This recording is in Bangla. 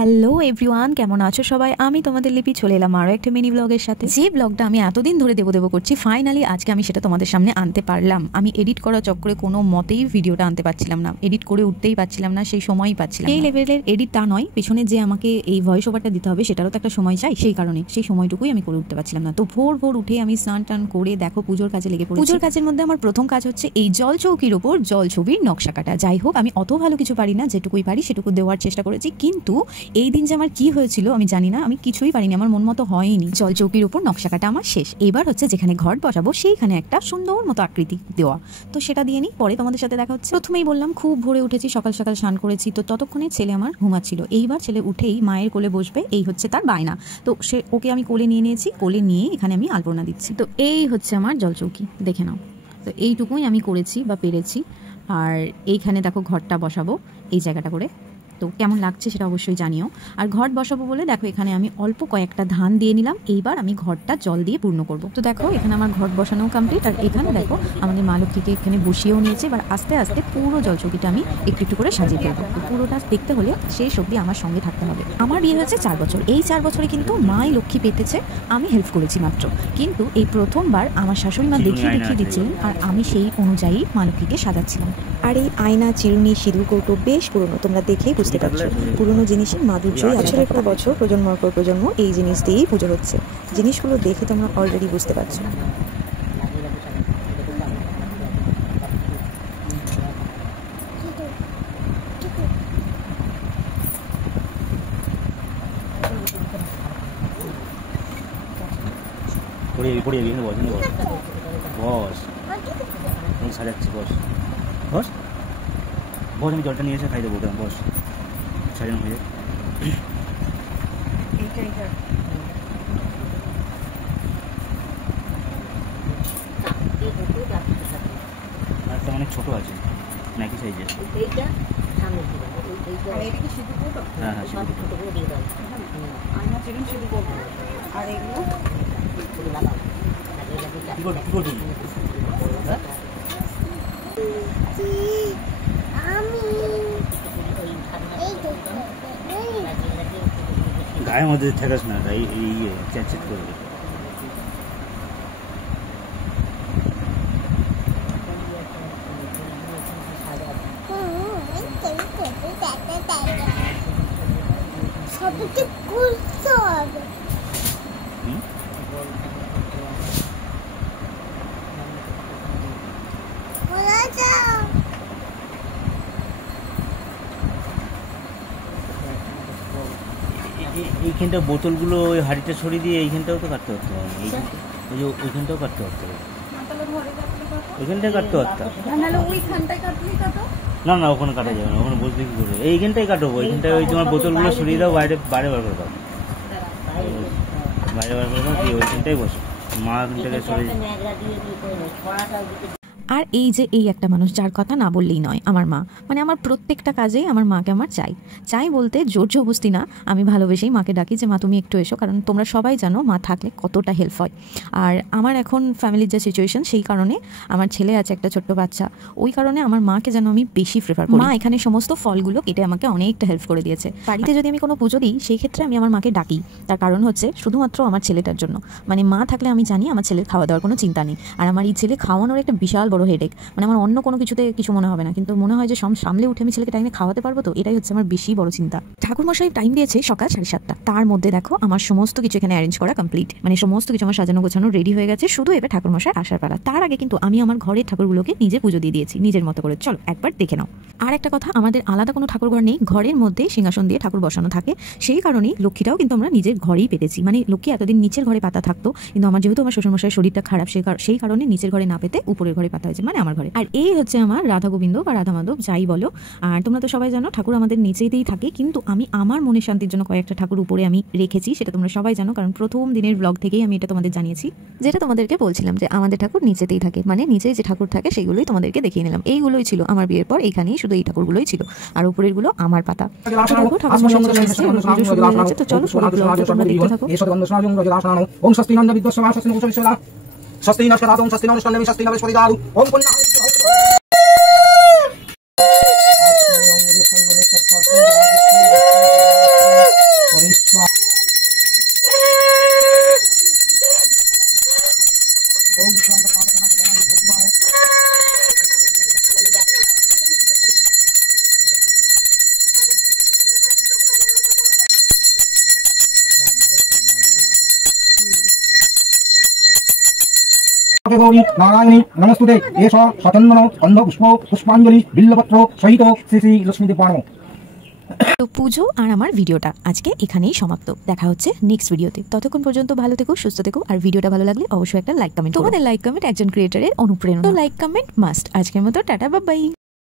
হ্যালো এভরিওয়ান, কেমন আছো সবাই? আমি তোমাদের লিপি চলে এলাম আরও একটা মিনি ব্লগের সাথে। যে ব্লগটা আমি এতদিন ধরে দেবো করছি, ফাইনালি আজকে আমি সেটা তোমাদের সামনে আনতে পারলাম। আমি এডিট করার চক্করে কোনো মতেই ভিডিওটা আনতে পারছিলাম না, এডিট করে উঠতেই পারছিলাম না, সেই সময়ই পাচ্ছিলাম। এই লেভেলের এডিটটা নয়, পেছনে যে আমাকে এই ভয়েস ওভারটা দিতে হবে সেটারও তো একটা সময় চাই, সেই কারণে সেই সময়টুকুই আমি করে উঠতে পারছিলাম না। তো ভোর ভোর উঠে আমি স্নান টান করে দেখো পুজোর কাজে লেগে পড়েছি। পুজোর কাজের মধ্যে আমার প্রথম কাজ হচ্ছে এই জল চৌকির ওপর জল ছবির নকশা কাটা। যাই হোক, আমি অত ভালো কিছু পারি না, যেটুকুই পারি সেটুকু দেওয়ার চেষ্টা করেছি, কিন্তু এই দিন যে আমার কি হয়েছিল আমি জানি না, আমি কিছুই পারিনি, আমার মন মতো হয়নি। জল চৌকির উপর নকশা কাটা আমার শেষ। এবার হচ্ছে যেখানে ঘট বসাবো সেইখানে একটা সুন্দর মতো আকৃতি দেওয়া, তো সেটা দিয়ে নিই, পরে তোমাদের সাথে দেখা হচ্ছে। প্রথমেই বললাম খুব ভোরে উঠেছি, সকাল সকাল স্নান করেছি, তো ততক্ষণে ছেলে আমার ঘুমাচ্ছিল। এইবার ছেলে উঠেই মায়ের কোলে বসবে, এই হচ্ছে তার বায়না। তো ওকে আমি কোলে নিয়ে নিয়েছি, কোলে নিয়ে এখানে আমি আলপনা দিচ্ছি। তো এই হচ্ছে আমার জল চৌকি, দেখে নাও। তো এইটুকুই আমি করেছি বা পেরেছি। আর এইখানে দেখো ঘরটা বসাবো এই জায়গাটা করে, তো কেমন লাগছে সেটা অবশ্যই জানিও। আর ঘট বসাবো বলে দেখো এখানে আমি অল্প কয়েকটা ধান দিয়ে নিলাম। এইবার আমি ঘরটা জল দিয়ে পূর্ণ করব। তো দেখো এখানে আমার ঘট বসানো কমপ্লিট। আর এখানে দেখো আমাদের মা লক্ষ্মীকে এখানে বসিয়েও নিয়েছে। এবার আস্তে আস্তে পুরো জলচৌকিটা আমি একটু একটু করে সাজিয়ে ফেলবো। তো পুরোটা দেখতে হলে শেষ অবধি আমার সঙ্গে থাকতে হবে। আমার বিয়ে হয়েছে 4 বছর, এই 4 বছরে কিন্তু মাই লক্ষ্মী পেতেছে, আমি হেল্প করেছি মাত্র। কিন্তু এই প্রথমবার আমার শাশুড়ি মা দেখিয়ে দিচ্ছিলেন, আর আমি সেই অনুযায়ী মা লক্ষ্মীকে সাজাচ্ছিলাম। আর এই আয়না, চিরুনি, সিঁদুর কৌটো বেশ পুরনো, তোমরা দেখেই বুঝতে পারছো। পুরনো জিনিসের মাধুর্যই বছরের পর বছর, প্রজন্মর পর প্রজন্ম এই জিনিস দিয়েই পুজো হচ্ছে। জিনিসগুলো দেখে তোমরা অলরেডি বুঝতে পারছো। সাজাচ্ছি, বস বস বস, আমি জলটা নিয়ে এসে খাই দেবো, বস সাজানো হয়ে যায়। একটা অনেক ছোটো আছে নাকি সাইজের। হ্যাঁ হ্যাঁ, গায়ের মধ্যে ঠেকাস না, তাই এই চ্যাট করবে। এইখানটা বোতলগুলো ওই হাঁড়িটা সরিয়ে দিয়ে এইখানটাও তো কাটতে পারতো, ওই যে ওইখানটাও কাটতে পারতো, ওইখানটায় কাটতে পারতাম। না না, ওখানে কাটা যাবে না, ওখানে বসবে কি করে? এইখানটাই কাটবো, ওইখানটায় ওই তোমার বোতলগুলো সরিয়ে দাও, বাইরে বাইরে বার করে দাও, বাইরে বার করে দাও, কি ওইখানটাই বসো, মা ওইখানটাকে সরিয়ে। আর এই যে এই একটা মানুষ যার কথা না বললেই নয়, আমার মা। মানে আমার প্রত্যেকটা কাজেই আমার মাকে আমার চাই বলতে জোর জবরদস্তি না, আমি ভালোবেসেই মাকে ডাকি যে মা তুমি একটু এসো, কারণ তোমরা সবাই জানো মা থাকলে কতটা হেল্প হয়। আর আমার এখন ফ্যামিলির যে সিচুয়েশন, সেই কারণে আমার ছেলে আছে একটা ছোট্ট বাচ্চা, ওই কারণে আমার মাকে যেন আমি বেশি প্রেফার করি। মা এখানে সমস্ত ফলগুলো কেটে আমাকে অনেকটা হেল্প করে দিয়েছে। বাড়িতে যদি আমি কোনো পুজো দিই সেই ক্ষেত্রে আমি আমার মাকে ডাকি, তার কারণ হচ্ছে শুধুমাত্র আমার ছেলেটার জন্য। মানে মা থাকলে আমি জানি আমার ছেলের খাওয়া দাওয়ার কোনো চিন্তা নেই, আর আমার এই ছেলে খাওয়ানোর একটা বিশাল বড় হেডেক। মানে আমার অন্য কোনো কিছুতে কিছু মনে হবে না, কিন্তু মনে হয় যে সামলে উঠে আমি ছেলেকে টাইমে খাওয়াতে পারবো, তো এটাই হচ্ছে আমার বেশি বড় চিন্তা। ঠাকুরমশাই টাইম দিয়েছে সকাল 7:30, তার মধ্যে দেখো আমার সমস্ত কিছু এখানে অ্যারেঞ্জ করা কমপ্লিট, মানে সমস্ত কিছু আমার সাজানো গোছানো রেডি হয়ে গেছে, শুধু এবার ঠাকুরমশাই আসার পালা। তার আগে কিন্তু আমি আমার ঘরের ঠাকুরগুলোকে নিজে পুজো দিয়ে দিয়েছি নিজের মতো করে, চলো একবার দেখে নাও। আর একটা কথা, আমাদের আলাদা কোনো ঠাকুরঘর নেই, ঘরের মধ্যে সিংহাসন দিয়ে ঠাকুর বসানো থাকে, সেই কারণেই লক্ষ্মীটাও কিন্তু আমরা নিজের ঘরেই পেতেছি। মানে লক্ষ্মী এতদিন নিচের ঘরে পাতা থাকতো, কিন্তু আমার যেহেতু আমার শ্বশুরমশাইয়ের শরীরটা খারাপ, সেই কারণে নিচের ঘরে না পেতে উপরের ঘরে পাতা হয়েছে, মানে আমার ঘরে। আর এই হচ্ছে আমার রাধা গোবিন্দ বা রাধা মাধব যাই বলো। আর তোমরা তো সবাই জানো ঠাকুর আমাদের নিচেতেই থাকে, কিন্তু আমি আমার মনের শান্তির জন্য কয়েকটা ঠাকুর উপরে আমি রেখেছি, সেটা তোমরা সবাই জানো, কারণ প্রথম দিনের ব্লগ থেকেই আমি এটা তোমাদের জানিয়েছি, যেটা তোমাদেরকে বলছিলাম যে আমাদের ঠাকুর নিচেতেই থাকে, মানে নিচে যে ঠাকুর থাকে সেগুলোই তোমাদেরকে দেখিয়ে নিলাম। এইগুলোই ছিল আমার বিয়ের পর, এইখানেই শুধু এই ঠাকুরগুলোই ছিল, আর উপরের গুলো আমার পাতা। তো চলো গৌরী নারায়ণী নমস্তুতে এষ সচন্দন গন্ধ পুষ্প পুষ্পাঞ্জলি বিল্লপত্র সহিত শ্রী শ্রী লক্ষ্মীদেব বানো। তো পুজো আর আমার ভিডিওটা আজকে এখানেই সমাপ্ত। দেখা হচ্ছে নেক্সট ভিডিওতে। ততক্ষণ পর্যন্ত ভালো থেকো, সুস্থ থেকো, আর ভিডিওটা ভালো লাগলে অবশ্যই একটা লাইক কমেন্ট। তোমাদের লাইক কমেন্ট একজন ক্রিয়েটারের অনুপ্রেরণা। তো লাইক কমেন্ট মাস্ট। আজকের মতো টাটা, বাই বাই।